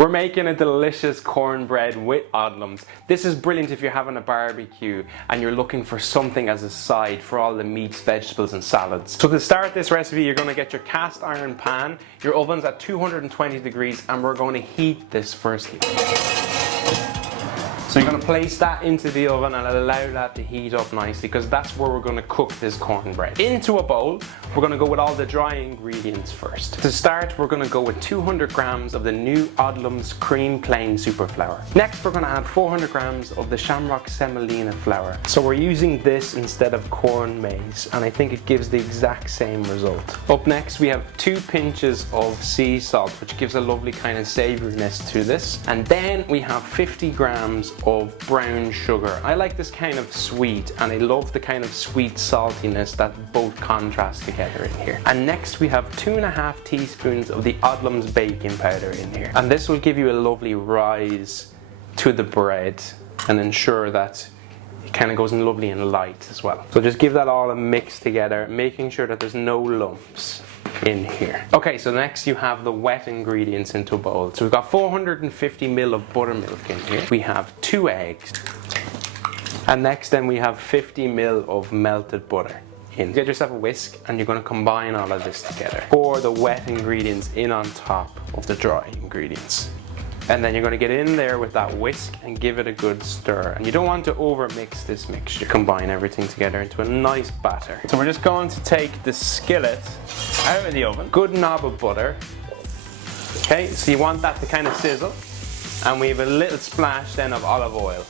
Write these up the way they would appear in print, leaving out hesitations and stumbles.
We're making a delicious cornbread with Odlums. This is brilliant if you're having a barbecue and you're looking for something as a side for all the meats, vegetables and salads. So to start this recipe, you're going to get your cast iron pan, your oven's at 220 degrees, and we're going to heat this firstly. So you're going to place that into the oven and allow that to heat up nicely, because that's where we're going to cook this cornbread. Into a bowl, we're going to go with all the dry ingredients first. To start, we're going to go with 200 grams of the new Odlums Cream Plain Super Flour. Next, we're going to add 400 grams of the Shamrock Semolina flour. So we're using this instead of corn maize, and I think it gives the exact same result. Up next, we have 2 pinches of sea salt, which gives a lovely kind of savouriness to this. And then we have 50 grams of brown sugar. I like this kind of sweet, and I love the kind of sweet saltiness that both contrast together in here. And next we have 2.5 teaspoons of the Odlums baking powder in here. And this will give you a lovely rise to the bread and ensure that it kind of goes in lovely and light as well. So just give that all a mix together, making sure that there's no lumps in here. Okay, so next you have the wet ingredients into a bowl. So we've got 450 ml of buttermilk in here. We have 2 eggs. And next then we have 50 ml of melted butter in. Get yourself a whisk and you're going to combine all of this together. Pour the wet ingredients in on top of the dry ingredients. And then you're going to get in there with that whisk and give it a good stir. And you don't want to over mix this mixture. Combine everything together into a nice batter. So we're just going to take the skillet out of the oven. Good knob of butter. Okay, so you want that to kind of sizzle. And we have a little splash then of olive oil.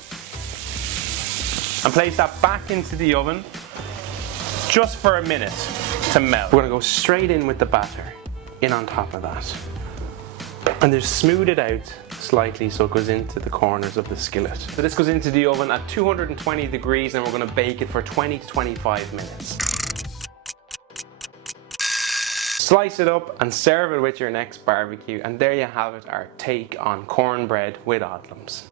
And place that back into the oven just for a minute to melt. We're going to go straight in with the batter in on top of that. And just smooth it out slightly so it goes into the corners of the skillet. So this goes into the oven at 220 degrees and we're going to bake it for 20 to 25 minutes. Slice it up and serve it with your next barbecue, and there you have it, our take on cornbread with Odlums.